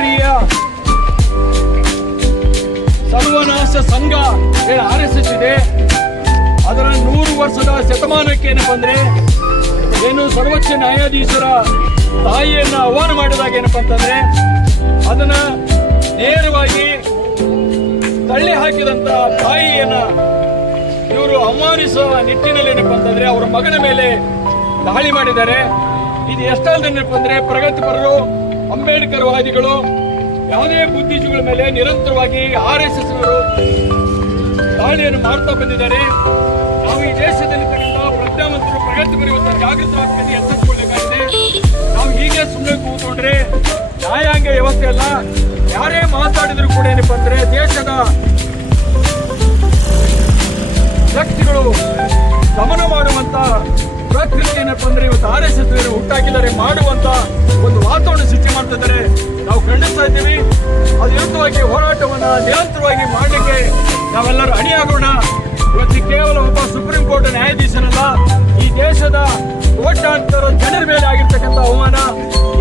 ರಾಷ್ಟ್ರೀಯ ಸರ್ವನಾಶ ಸಂಘ RSS ಇದೆ. ಅದರ 100 ವರ್ಷದ ಶತಮಾನಕ್ಕೆ ಏನಪ್ಪ ಅಂದ್ರೆ ಏನು ಸರ್ವೋಚ್ಚ ನ್ಯಾಯಾಧೀಶರ ತಾಯಿಯನ್ನ ಆಹ್ವಾನ ಮಾಡಿದಾಗ ಏನಪ್ಪ ಅಂತಂದ್ರೆ ಅದನ್ನ ನೇರವಾಗಿ ತಳ್ಳಿ ಹಾಕಿದಂತ ತಾಯಿಯನ್ನ ಇವರು ಅವಮಾನಿಸುವ ನಿಟ್ಟಿನಲ್ಲಿ ಏನಪ್ಪ ಅಂತಂದ್ರೆ ಅವರ ಮಗನ ಮೇಲೆ ದಾಳಿ ಮಾಡಿದ್ದಾರೆ. ಇದು ಎಷ್ಟಲ್ದೇನಪ್ಪ ಅಂದ್ರೆ ಪ್ರಗತಿಪರರು, ಅಂಬೇಡ್ಕರ್ ವಾದಿಗಳು, ಯಾವುದೇ ಬುದ್ಧಿಜೀವಿಗಳ ಮೇಲೆ ನಿರಂತರವಾಗಿ RSS ದಾಳಿಯನ್ನು ಮಾಡ್ತಾ ಬಂದಿದ್ದಾರೆ. ನಾವು ಈ ದೇಶದಲ್ಲಿ ಪ್ರಜ್ಞಾವಂತರು, ಪ್ರಗತಿಪರರು ಇವತ್ತು ಜಾಗೃತವಾಗಿ ಎಚ್ಚರಿಸಿಕೊಳ್ಳಬೇಕಾಗಿದೆ. ನಾವು ಹೀಗೆ ಸುಮ್ಮನೆ ಕೂತ್ಕೊಂಡ್ರೆ ನ್ಯಾಯಾಂಗ ವ್ಯವಸ್ಥೆ ಅಲ್ಲ. ಯಾರೇ ಮಾತಾಡಿದ್ರು ಕೂಡ ಏನಪ್ಪ ಅಂದ್ರೆ ದೇಶದ ಶಕ್ತಿಗಳು ಗಮನ ಮಾಡುವಂತ ಪ್ರಕೃತಿ ಏನಪ್ಪ ಅಂದ್ರೆ ಇವತ್ತು RSS ಹುಟ್ಟಾಕಿದ್ದಾರೆ, ಮಾಡುವಂತ ಒಂದು ವಾತಾವರಣ ಸೃಷ್ಟಿ ಮಾಡ್ತಿದ್ದಾರೆ. ನಾವು ಖಂಡಿಸ್ತಾ ಇದ್ದೀವಿ. ಅದು ವಿರುದ್ಧವಾಗಿ ಹೋರಾಟವನ್ನ ನಿರಂತರವಾಗಿ ಮಾಡಲಿಕ್ಕೆ ನಾವೆಲ್ಲರೂ ಅಣಿಯಾಗೋಣ. ಇವತ್ತು ಕೇವಲ ಒಬ್ಬ ಸುಪ್ರೀಂ ಕೋರ್ಟ್ ನ್ಯಾಯಾಧೀಶನಲ್ಲ, ಈ ದೇಶದ ಕೋಟ್ಯಾಂತರ ಜನರ ಮೇಲೆ ಆಗಿರ್ತಕ್ಕಂಥ ಅವಮಾನ,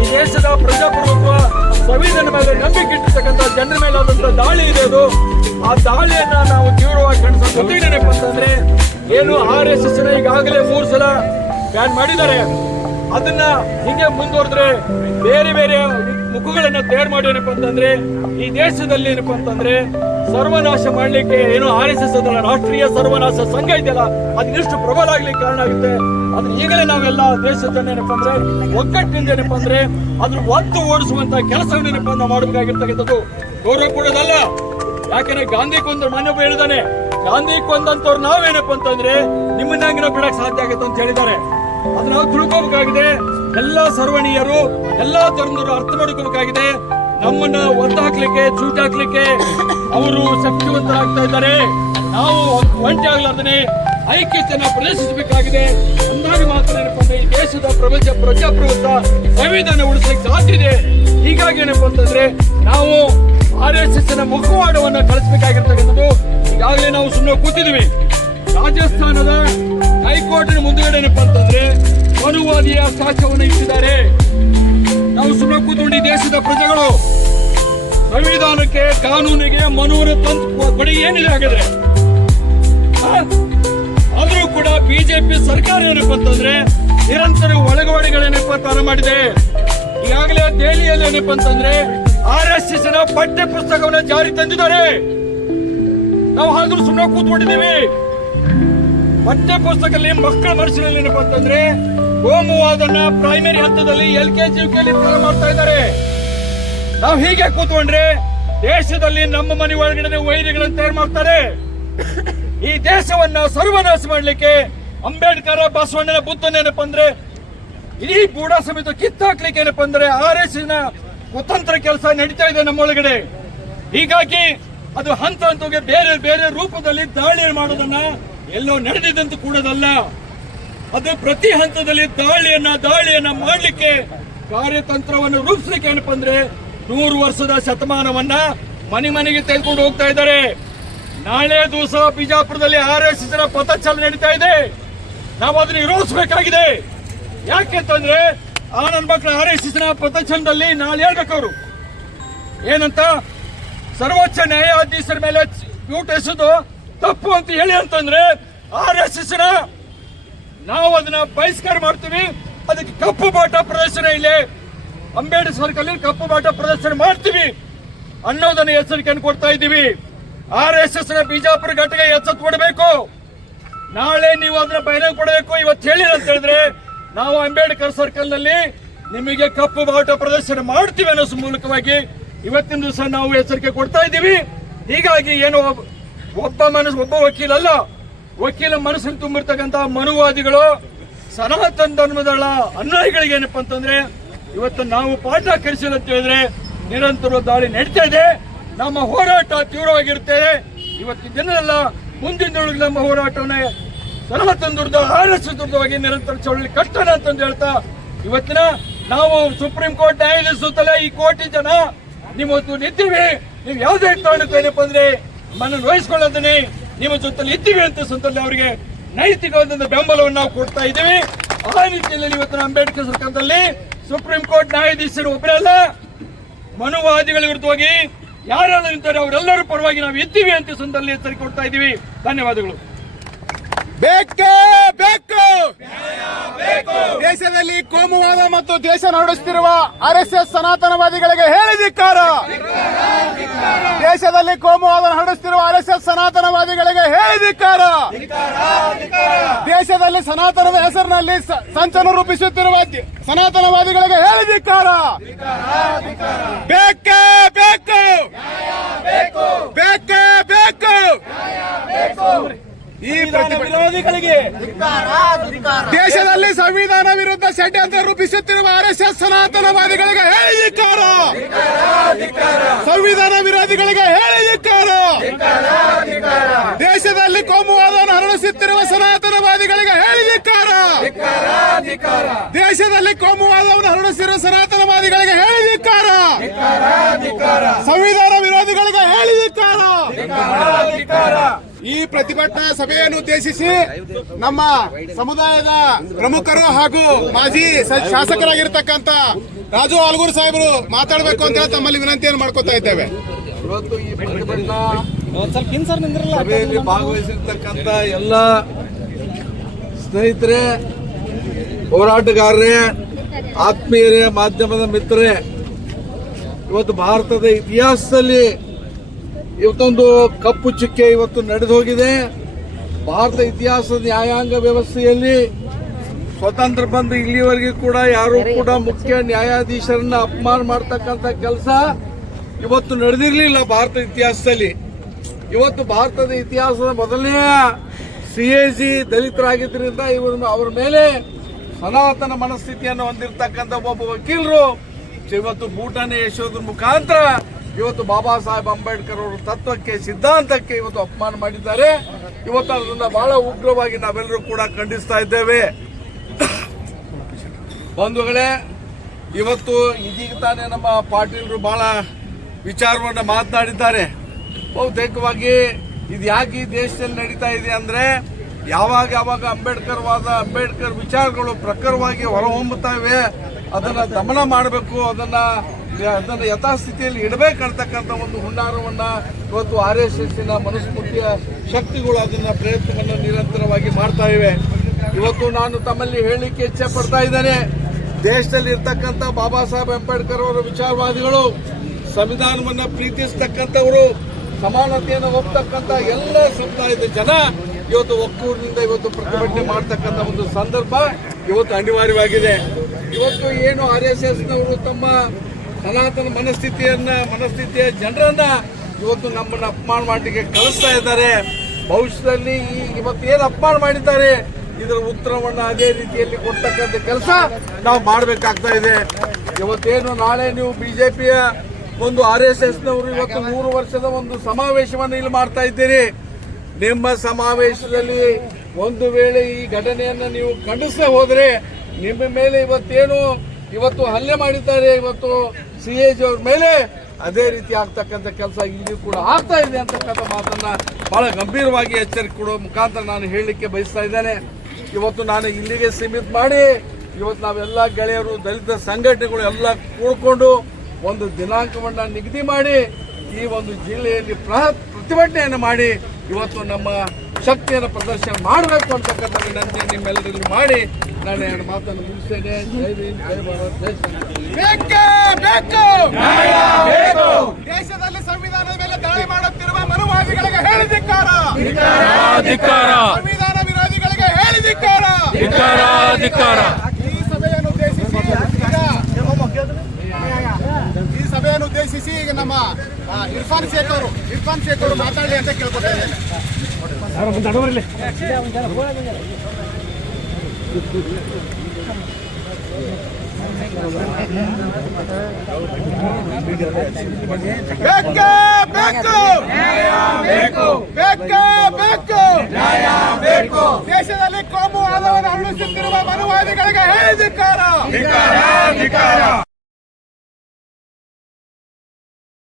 ಈ ದೇಶದ ಪ್ರಜಾಪ್ರಭುತ್ವ ಸಂವಿಧಾನ ಮೇಲೆ ನಂಬಿಕೆ ಇಟ್ಟಿರ್ತಕ್ಕಂಥ ಜನರ ಮೇಲೆ ಆದಂತ ದಾಳಿ ಇದೆ. ಅದು ಆ ದಾಳಿಯನ್ನ ನಾವು ತೀವ್ರವಾಗಿ ಖಂಡಿಸೋ ಜೊತೆಗೇನಪ್ಪ ಅಂತಂದ್ರೆ ಏನು RSS ಈಗಾಗಲೇ 3 ಸಲ ಬ್ಯಾನ್ ಮಾಡಿದ್ದಾರೆ. ಅದನ್ನ ಹೀಗೆ ಮುಂದುವರೆದ್ರೆ ಬೇರೆ ಬೇರೆ ಮುಖಗಳನ್ನ ತಯಾರು ಮಾಡಿ ಏನಪ್ಪ ಅಂತಂದ್ರೆ ಈ ದೇಶದಲ್ಲಿ ಏನಪ್ಪ ಅಂತಂದ್ರೆ ಸರ್ವನಾಶ ಮಾಡ್ಲಿಕ್ಕೆ ಏನು RSS ಅದಲ್ಲ, ರಾಷ್ಟ್ರೀಯ ಸರ್ವನಾಶ ಸಂಘ ಇದೆಯಲ್ಲ, ಅದಿಷ್ಟು ಪ್ರಬಲ ಆಗ್ಲಿಕ್ಕೆ ಕಾರಣ ಆಗುತ್ತೆ. ಅದನ್ನ ಈಗಲೇ ನಾವೆಲ್ಲ ದೇಶದ ಜನ ಏನಪ್ಪ ಅಂದ್ರೆ ಒಗ್ಗಟ್ಟಿಂದ ಏನಪ್ಪ ಅಂದ್ರೆ ಅದ್ರ ಒತ್ತು ಓಡಿಸುವಂತ ಕೆಲಸವನ್ನೇನಪ್ಪ ನಾವು ಮಾಡಬೇಕಾಗಿರ್ತಕ್ಕಂಥದ್ದು. ಗೌರವ ಕೊಡೋದಲ್ಲ. ಯಾಕಂದ್ರೆ ಗಾಂಧಿ ಕೊಂದ್ರು ಮನೆಯೊಬ್ಬ ಹೇಳಿದಾನೆ, ಗಾಂಧಿ ಕೊಂದಂತವ್ರು ನಾವೇನಪ್ಪ ಅಂತಂದ್ರೆ ನಿಮ್ಮನ್ನ ಬಿಡಕ್ ಸಾಧ್ಯ ಆಗುತ್ತೆ ಅಂತ ಹೇಳಿದ್ದಾರೆ. ಅದು ನಾವು ತಿಳ್ಕೋಬೇಕಾಗಿದೆ. ಎಲ್ಲಾ ಸರ್ವಣೀಯರು, ಎಲ್ಲಾ ಧರ್ಮದವರು ಅರ್ಥ ಮಾಡ್ಕೋಬೇಕಾಗಿದೆ. ನಮ್ಮನ್ನ ಒತ್ತು ಹಾಕ್ಲಿಕ್ಕೆ, ಚೂಟ್ ಹಾಕ್ಲಿಕ್ಕೆ ಅವರು ಶಕ್ತಿವಂತರಾಗ್ತಾ ಇದ್ದಾರೆ. ನಾವು ಒಂಟಿ ಆಗ್ಲಾರ್ದೇ ಐಕ್ಯತೆಯನ್ನ ಪ್ರದರ್ಶಿಸಬೇಕಾಗಿದೆ. ಅಂದಾಗ ಮಾತ್ರ ಏನಪ್ಪ ಅಂದ್ರೆ ಈ ದೇಶದ ಪ್ರಜಾಪ್ರಭುತ್ವ ಸಂವಿಧಾನ ಉಳಿಸಲಿಕ್ಕೆ ಸಾಧ್ಯ ಇದೆ. ಹೀಗಾಗಿ ಏನಪ್ಪ ಅಂತಂದ್ರೆ ನಾವು RSS ಮುಖವಾಡವನ್ನು ಕಳಿಸಬೇಕಾಗಿರ್ತಕ್ಕಂಥದ್ದು. ಈಗಾಗಲೇ ನಾವು ಸುಮ್ಮನೆ ಕೂತಿದ್ವಿ. ರಾಜಸ್ಥಾನದ ಹೈಕೋರ್ಟ್ ಮುಂದುಗಡೆ ಏನಪ್ಪ ಅಂತಂದ್ರೆ ಮನುವಾದಿಯ ಸಾಕ್ಷ್ಯವನ್ನು ಇಟ್ಟಿದ್ದಾರೆ. ನಾವು ಸುಮ್ಮನೆ ಕೂತ್ಕೊಂಡು ಈ ದೇಶದ ಪ್ರಜೆಗಳು ಸಂವಿಧಾನಕ್ಕೆ, ಕಾನೂನಿಗೆ, ಮನುವಿನ ಕೊಡುಗೆ ಏನಿದೆ ಹಾಗಾದ್ರೆ? ಆದ್ರೂ ಕೂಡ ಬಿಜೆಪಿ ಸರ್ಕಾರ ಏನಪ್ಪ ಅಂತಂದ್ರೆ ನಿರಂತರ ಒಳಗಡೆಗಳೇನಪ್ಪ ತರ ಮಾಡಿದೆ. ಈಗಾಗಲೇ ದೆಹಲಿಯಲ್ಲಿ ಏನಪ್ಪ ಅಂತಂದ್ರೆ RSS ಪಠ್ಯ ಪುಸ್ತಕವನ್ನು ಜಾರಿ ತಂದಿದ್ದಾರೆ. ನಾವು ಆದ್ರೂ ಸುಮ್ಮನೆ ಕೂತ್ಕೊಂಡಿದ್ದೀವಿ. ಪಠ್ಯ ಪುಸ್ತಕದಲ್ಲಿ ಮಕ್ಕಳ ಮನಸ್ಸಿನಲ್ಲಿ ಏನಪ್ಪ ಅಂತಂದ್ರೆ ಕೋಮುವಾದನ್ನ ಪ್ರೈಮರಿ ಹಂತದಲ್ಲಿ LKG UKG ಪ್ರಾರಂಭ ಮಾಡ್ತಾ ಇದ್ದಾರೆ. ನಾವು ಹೀಗೆ ಕೂತ್ಕೊಂಡ್ರೆ ದೇಶದಲ್ಲಿ ನಮ್ಮ ಮನೆ ಒಳಗಡೆ ವೈರಿಗಳನ್ನು ತಯಾರು ಮಾಡ್ತಾರೆ. ಈ ದೇಶವನ್ನ ಸರ್ವನಾಶ ಮಾಡ್ಲಿಕ್ಕೆ ಅಂಬೇಡ್ಕರ್, ಬಸವಣ್ಣನ ಬುದ್ಧನ ಏನಪ್ಪ ಅಂದ್ರೆ ಇಡೀ ಬೂಢ ಸಮೇತ ಕಿತ್ತಾಕ್ಲಿಕ್ಕೆ ಏನಪ್ಪ ಅಂದ್ರೆ RSS ಕುತಂತ್ರ ಕೆಲಸ ನಡೀತಾ ಇದೆ ನಮ್ಮೊಳಗಡೆ. ಹೀಗಾಗಿ ಅದು ಹಂತ ಹಂತವಾಗಿ ಬೇರೆ ಬೇರೆ ರೂಪದಲ್ಲಿ ದಾಳಿ ಮಾಡೋದನ್ನ ಎಲ್ಲೋ ನಡೆದಿದ್ದಂತೂ ಕೂಡದಲ್ಲ. ಅದು ಪ್ರತಿ ಹಂತದಲ್ಲಿ ದಾಳಿಯನ್ನ ಮಾಡಲಿಕ್ಕೆ ಕಾರ್ಯತಂತ್ರವನ್ನು ರೂಪಿಸಲಿಕ್ಕೆ ಏನಪ್ಪ ಅಂದ್ರೆ 100 ವರ್ಷದ ಶತಮಾನವನ್ನ ಮನೆಗೆ ತೆಗೆದುಕೊಂಡು ಹೋಗ್ತಾ ಇದ್ದಾರೆ. ನಾಳೆ ದಿವಸ ಬಿಜಾಪುರದಲ್ಲಿ RSS ಪಥಚಾಲನೆ ನಡೀತಾ ಇದೆ. ನಾವು ಅದನ್ನ ವಿರೋಧಿಸಬೇಕಾಗಿದೆ. ಯಾಕೆಂತಂದ್ರೆ ಆ ನನ್ನ ಮಕ್ಕಳ RSS ಪಥಚಾಲನದಲ್ಲಿ ನಾಳೆ ಹೇಳ್ಬೇಕು ಅವರು ಏನಂತ, ಸರ್ವೋಚ್ಚ ನ್ಯಾಯಾಧೀಶರ ಮೇಲೆ ಯೂಟ್ ಎಸೆದು ತಪ್ಪು ಅಂತ ಹೇಳಿ ಅಂತಂದ್ರೆ RSS ನಾವು ಅದನ್ನ ಬಹಿಷ್ಕಾರ ಮಾಡ್ತೀವಿ. ಅದಕ್ಕೆ ಕಪ್ಪು ಬಾಟ ಪ್ರದರ್ಶನ ಇಲ್ಲಿ ಅಂಬೇಡ್ಕರ್ ಸರ್ಕಲ್ ಕಪ್ಪು ಬಾಟ ಪ್ರದರ್ಶನ ಮಾಡ್ತೀವಿ ಅನ್ನೋದನ್ನ ಎಚ್ಚರಿಕೆಯನ್ನು ಕೊಡ್ತಾ ಇದ್ದೀವಿ. RSS ಬಿಜಾಪುರ ಘಟಕ ಎಚ್ಚೆತ್ತು ಕೊಡಬೇಕು. ನಾಳೆ ನೀವು ಅದನ್ನ ಬಹಿರಂಗ ಕೊಡಬೇಕು. ಇವತ್ತು ಹೇಳಿಲ್ಲ ಅಂತ ಹೇಳಿದ್ರೆ ನಾವು ಅಂಬೇಡ್ಕರ್ ಸರ್ಕಲ್ ನಲ್ಲಿ ನಿಮಗೆ ಕಪ್ಪು ಬಾಟ ಪ್ರದರ್ಶನ ಮಾಡ್ತೀವಿ ಅನ್ನೋ ಮೂಲಕವಾಗಿ ಇವತ್ತಿನ ದಿವಸ ನಾವು ಎಚ್ಚರಿಕೆ ಕೊಡ್ತಾ ಇದ್ದೀವಿ. ಹೀಗಾಗಿ ಏನು ಒಬ್ಬ ವಕೀಲಲ್ಲ, ವಕೀಲ ಮನಸ್ಸನ್ನು ತುಂಬಿರ್ತಕ್ಕಂಥ ಮನುವಾದಿಗಳು, ಸನಾತನ ಧರ್ಮದ ಅನ್ಯಾಯಿಗಳಿಗೆ ಏನಪ್ಪ ಅಂತಂದ್ರೆ ಇವತ್ತು ನಾವು ಪಾಠ ಕಲಿಸಿಲ್ಲ ಅಂತ ಹೇಳಿದ್ರೆ ನಿರಂತರ ದಾಳಿ ನಡೀತಾ ಇದೆ. ನಮ್ಮ ಹೋರಾಟ ತೀವ್ರವಾಗಿರ್ತೇವೆ. ಇವತ್ತಿನ ದಿನದಲ್ಲ, ಮುಂದಿನ ದಿನಗಳಲ್ಲಿ ನಮ್ಮ ಹೋರಾಟವನ್ನ ಸನಾತನ ದುರ್ದ RSS ದುರ್ದವಾಗಿ ನಿರಂತರ ಚಳವಳಿ ಕಷ್ಟನ ಅಂತಂದು ಹೇಳ್ತಾ ಇವತ್ತಿನ ನಾವು ಸುಪ್ರೀಂ ಕೋರ್ಟ್ ನ್ಯಾಯಾಲಯ ಸುತ್ತಲೇ ಈ ಕೋಟಿ ಜನ ನಿಮ್ಮತ್ತು ನಿಂತೀವಿ. ನೀವು ಯಾವುದೇ ಕಾರಣಕ್ಕೂ ಏನಪ್ಪ ಅಂದ್ರೆ ಮನನ್ನು ವಹಿಸ್ಕೊಳ್ಳೋದನ್ನೇ ನಿಮ್ಮ ಜೊತೆಲಿ ಇದ್ದೀವಿ ಅಂತ ಸಂದರ್ಭದಲ್ಲಿ ಅವರಿಗೆ ನೈತಿಕವಾದ ಬೆಂಬಲವನ್ನು ನಾವು ಕೊಡ್ತಾ ಇದ್ದೀವಿ. ಆ ರೀತಿಯಲ್ಲಿ ಇವತ್ತಿನ ಅಂಬೇಡ್ಕರ್ ಸರ್ಕಾರದಲ್ಲಿ ಸುಪ್ರೀಂ ಕೋರ್ಟ್ ನ್ಯಾಯಾಧೀಶರು ಒಬ್ಬರಲ್ಲ, ಮನುವಾದಿಗಳ ವಿರುದ್ಧವಾಗಿ ಯಾರೆಲ್ಲ ನಿಂತಾರೆ ಅವರೆಲ್ಲರ ಪರವಾಗಿ ನಾವು ಇದ್ದೀವಿ ಅಂತ ಸಂದರ್ಭದಲ್ಲಿ ಎಚ್ಚರಿಕೆ ಕೊಡ್ತಾ ಇದ್ದೀವಿ. ಧನ್ಯವಾದಗಳು. ಬೇಕೇ ಬೇಕು. ದೇಶದಲ್ಲಿ ಕೋಮುವಾದ ಮತ್ತು ದೇಶ ನಡೆಸುತ್ತಿರುವ ಆರ್ಎಸ್ಎಸ್ ಸನಾತನವಾದಿಗಳಿಗೆ ಹೇಳಿ ಧಿಕ್ಕಾರ. ದೇಶದಲ್ಲಿ ಕೋಮುವಾದ ನಡೆಸುತ್ತಿರುವ ಆರ್ಎಸ್ಎಸ್ ಸನಾತನವಾದಿಗಳಿಗೆ ಹೇಳಿ ಧಿಕ್ಕಾರ. ದೇಶದಲ್ಲಿ ಸನಾತನದ ಹೆಸರಿನಲ್ಲಿ ಸಂಚಲನ ರೂಪಿಸುತ್ತಿರುವ ಸನಾತನವಾದಿಗಳಿಗೆ ಹೇಳಿ ಧಿಕ್ಕಾರ. ಬೇಕೇ ಬೇಕು. ಬೇಕೇ ಬೇಕು. ಈ ವಿರೋಧಿಗಳಿಗೆ ದೇಶದಲ್ಲಿ ಸಂವಿಧಾನ ವಿರುದ್ಧ ಷಡ್ಯಂತ್ರ ರೂಪಿಸುತ್ತಿರುವ ಆರ್ಎಸ್ಎಸ್ ಸನಾತನವಾದಿಗಳಿಗೆ ಹೇಳಿ ಧಿಕ್ಕಾರ. ಸಂವಿಧಾನ ವಿರೋಧಿಗಳಿಗೆ ಹೇಳಿ ಧಿಕ್ಕಾರ. ದೇಶದಲ್ಲಿ ಕೋಮುವಾದವನ್ನು ಹರಡಿಸುತ್ತಿರುವ ಸನಾತನವಾದಿಗಳಿಗೆ ಹೇಳಿ ಧಿಕ್ಕಾರ. ದೇಶದಲ್ಲಿ ಕೋಮುವಾದವನ್ನು ಹರಡಿಸುತ್ತಿರುವ ಸನಾತನವಾದಿಗಳಿಗೆ ಹೇಳಿ ಧಿಕ್ಕಾರ. ಸಂವಿಧಾನ ವಿರೋಧಿಗಳಿಗೆ ಹೇಳಿ ಧಿಕ್ಕಾರ. ಈ ಪ್ರತಿಭಟನಾ ಸಭೆಯನ್ನು ಉದ್ದೇಶಿಸಿ ನಮ್ಮ ಸಮುದಾಯದ ಪ್ರಮುಖರು ಹಾಗೂ ಮಾಜಿ ಶಾಸಕರಾಗಿರ್ತಕ್ಕಂಥ ರಾಜು ಆಲ್ಗೂರು ಸಾಹೇಬರು ಮಾತಾಡಬೇಕು ಅಂತ ಹೇಳಿ ತಮ್ಮಲ್ಲಿ ವಿನಂತಿಯನ್ನು ಮಾಡ್ಕೊತಾ ಇದ್ದೇವೆ. ಇವತ್ತು ಈ ಪ್ರತಿಭಟನಾ ಸಭೆಯಲ್ಲಿ ಭಾಗವಹಿಸಿರ್ತಕ್ಕಂಥ ಎಲ್ಲ ಸ್ನೇಹಿತರೆ, ಹೋರಾಟಗಾರರೇ, ಆತ್ಮೀಯರೇ, ಮಾಧ್ಯಮದ ಮಿತ್ರರೇ, ಇವತ್ತು ಭಾರತದ ಇತಿಹಾಸದಲ್ಲಿ ಇವತ್ತೊಂದು ಕಪ್ಪು ಚುಕ್ಕೆ ಇವತ್ತು ನಡೆದು ಹೋಗಿದೆ. ಭಾರತ ಇತಿಹಾಸದ ನ್ಯಾಯಾಂಗ ವ್ಯವಸ್ಥೆಯಲ್ಲಿ ಸ್ವತಂತ್ರ ಬಂದು ಇಲ್ಲಿವರೆಗೂ ಕೂಡ ಯಾರು ಕೂಡ ಮುಖ್ಯ ನ್ಯಾಯಾಧೀಶರನ್ನ ಅಪಮಾನ ಮಾಡ್ತಕ್ಕಂಥ ಕೆಲಸ ಇವತ್ತು ನಡೆದಿರಲಿಲ್ಲ ಭಾರತ ಇತಿಹಾಸದಲ್ಲಿ. ಇವತ್ತು ಭಾರತದ ಇತಿಹಾಸದ ಮೊದಲನೆಯ CAG ದಲಿತರಾಗಿದ್ದರಿಂದ ಅವರ ಮೇಲೆ ಸನಾತನ ಮನಸ್ಥಿತಿಯನ್ನು ಹೊಂದಿರತಕ್ಕಂಥ ಒಬ್ಬ ವಕೀಲರು ಇವತ್ತು ಬೂಟನೆ ಎಸೆಯೋದ್ರ ಮುಖಾಂತರ ಇವತ್ತು ಬಾಬಾ ಸಾಹೇಬ್ ಅಂಬೇಡ್ಕರ್ ಅವರ ತತ್ವಕ್ಕೆ, ಸಿದ್ಧಾಂತಕ್ಕೆ ಇವತ್ತು ಅಪಮಾನ ಮಾಡಿದ್ದಾರೆ. ಇವತ್ತು ಅದನ್ನ ಬಹಳ ಉಗ್ರವಾಗಿ ನಾವೆಲ್ಲರೂ ಕೂಡ ಖಂಡಿಸ್ತಾ ಇದ್ದೇವೆ. ಬಂಧುಗಳೇ, ಇವತ್ತು ಇದೀಗ ತಾನೇ ನಮ್ಮ ಪಾಟೀಲರು ಬಹಳ ವಿಚಾರವನ್ನು ಮಾತನಾಡಿದ್ದಾರೆ. ಬಹುತೇಕವಾಗಿ ಇದು ಯಾಕೆ ಈ ದೇಶದಲ್ಲಿ ನಡೀತಾ ಇದೆ ಅಂದ್ರೆ, ಯಾವಾಗ ಅಂಬೇಡ್ಕರ್ ವಿಚಾರಗಳು ಪ್ರಖರವಾಗಿ ಹೊರಹೊಮ್ಮುತ್ತಾ ಇವೆ, ಅದನ್ನ ದಮನ ಮಾಡಬೇಕು, ಅದನ್ನ ಯಥಾಸ್ಥಿತಿಯಲ್ಲಿ ಇಡಬೇಕಂತಕ್ಕಂಥ ಒಂದು ಹುನ್ನಾರವನ್ನ ಇವತ್ತು RSSನ ಮನುಸ್ಮೃತಿಯ ಶಕ್ತಿಗಳು ಅದನ್ನ ಪ್ರಯತ್ನವನ್ನು ನಿರಂತರವಾಗಿ ಮಾಡ್ತಾ ಇವೆ. ಇವತ್ತು ನಾನು ತಮ್ಮಲ್ಲಿ ಹೇಳಲಿಕ್ಕೆ ಇಚ್ಛೆ ಪಡ್ತಾ ಇದ್ದೇನೆ, ದೇಶದಲ್ಲಿ ಇರ್ತಕ್ಕಂಥ ಬಾಬಾ ಸಾಹೇಬ್ ಅಂಬೇಡ್ಕರ್ ಅವರ ವಿಚಾರವಾದಿಗಳು, ಸಂವಿಧಾನವನ್ನ ಪ್ರೀತಿಸ್ತಕ್ಕಂಥವರು, ಸಮಾನತೆಯನ್ನು ಒಪ್ಪತಕ್ಕಂಥ ಎಲ್ಲ ಸಮುದಾಯದ ಜನ ಇವತ್ತು ಒಕ್ಕೂರಿನಿಂದ ಇವತ್ತು ಪ್ರತಿಭಟನೆ ಮಾಡ್ತಕ್ಕಂಥ ಒಂದು ಸಂದರ್ಭ ಇವತ್ತು ಅನಿವಾರ್ಯವಾಗಿದೆ. ಇವತ್ತು ಏನು RSSನವರು ತಮ್ಮ ಸನಾತನ ಮನಸ್ಥಿತಿಯ ಜನರನ್ನ ಇವತ್ತು ನಮ್ಮನ್ನ ಅಪಮಾನ ಮಾಡಲಿಕ್ಕೆ ಕಳಿಸ್ತಾ ಇದ್ದಾರೆ. ಭವಿಷ್ಯದಲ್ಲಿ ಇವತ್ತು ಏನು ಅಪಮಾನ ಮಾಡಿದ್ದಾರೆ ಇದರ ಉತ್ತರವನ್ನ ಅದೇ ರೀತಿಯಲ್ಲಿ ಕೊಡ್ತಕ್ಕಂಥ ಕೆಲಸ ನಾವು ಮಾಡಬೇಕಾಗ್ತಾ ಇದೆ. ಇವತ್ತೇನು ನಾಳೆ ನೀವು ಬಿಜೆಪಿಯ ಒಂದು RSSನವರು ಇವತ್ತು 100 ವರ್ಷದ ಒಂದು ಸಮಾವೇಶವನ್ನು ಇಲ್ಲಿ ಮಾಡ್ತಾ ಇದ್ದೀರಿ. ನಿಮ್ಮ ಸಮಾವೇಶದಲ್ಲಿ ಒಂದು ವೇಳೆ ಈ ಘಟನೆಯನ್ನ ನೀವು ಖಂಡಿಸದೆ ಹೋದ್ರೆ ನಿಮ್ಮ ಮೇಲೆ ಇವತ್ತು ಹಲ್ಲೆ ಮಾಡಿದ್ದಾರೆ, ಇವತ್ತು CAG ಅವ್ರ ಮೇಲೆ ಅದೇ ರೀತಿ ಆಗ್ತಕ್ಕಂಥ ಕೆಲಸ ಇಲ್ಲಿ ಕೂಡ ಆಗ್ತಾ ಇದೆ ಅಂತಕ್ಕಂಥ ಮಾತನ್ನ ಬಹಳ ಗಂಭೀರವಾಗಿ ಎಚ್ಚರಿಕೆ ಕೊಡುವ ಮುಖಾಂತರ ನಾನು ಹೇಳಲಿಕ್ಕೆ ಬಯಸ್ತಾ ಇದ್ದೇನೆ. ಇವತ್ತು ನಾನು ಇಲ್ಲಿಗೆ ಸೀಮಿತ ಮಾಡಿ ಇವತ್ತು ನಾವೆಲ್ಲ ಗೆಳೆಯರು, ದಲಿತ ಸಂಘಟನೆಗಳು ಎಲ್ಲ ಕೂಡ್ಕೊಂಡು ಒಂದು ದಿನಾಂಕವನ್ನ ನಿಗದಿ ಮಾಡಿ ಈ ಒಂದು ಜಿಲ್ಲೆಯಲ್ಲಿ ಪ್ರತಿಭಟನೆಯನ್ನು ಮಾಡಿ ಇವತ್ತು ನಮ್ಮ ಶಕ್ತಿಯನ್ನು ಪ್ರದರ್ಶನ ಮಾಡಬೇಕು ಅಂತಕ್ಕಂಥ ವಿನಂತಿ ನಿಮ್ಮೆಲ್ಲರಿಗೂ ಮಾಡಿ ನಾನು ಎರಡು ಮಾತನ್ನು ಮುಗಿಸ್ತೇನೆ. ಜೈ ಹಿಂದ್, ಜೈ ಭಾರತ್, ಜೈ ದೇಶದಲ್ಲಿ ಸಂವಿಧಾನದ ಮೇಲೆ ದಾಳಿ ಮಾಡುತ್ತಿರುವ ಮನುವಾದಿಗಳಿಗೆ ಹೇಳಿ ಧಿಕ್ಕಾರ. ಸಂವಿಧಾನ ವಿರೋಧಿಗಳಿಗೆ ಹೇಳಿ ಧಿಕ್ಕಾರ. ಈ ಸಭೆಯನ್ನು ಉದ್ದೇಶಿಸಿ ಈಗ ನಮ್ಮ ಇರ್ಫಾನ್ ಶೇಖ್ ಅವರು ಮಾತಾಡಲಿ ಅಂತ ಕೇಳ್ಕೊತಾ ಇದ್ದೇನೆ. ದೇಶದಲ್ಲಿ ಕೋಮುವಾದವನ್ನು ಹರಡಿಸುತ್ತಿರುವ ಮನುವಾದಿಗಳಿಗೆ ಹೇಳಿ ಧಿಕ್ಕಾರ.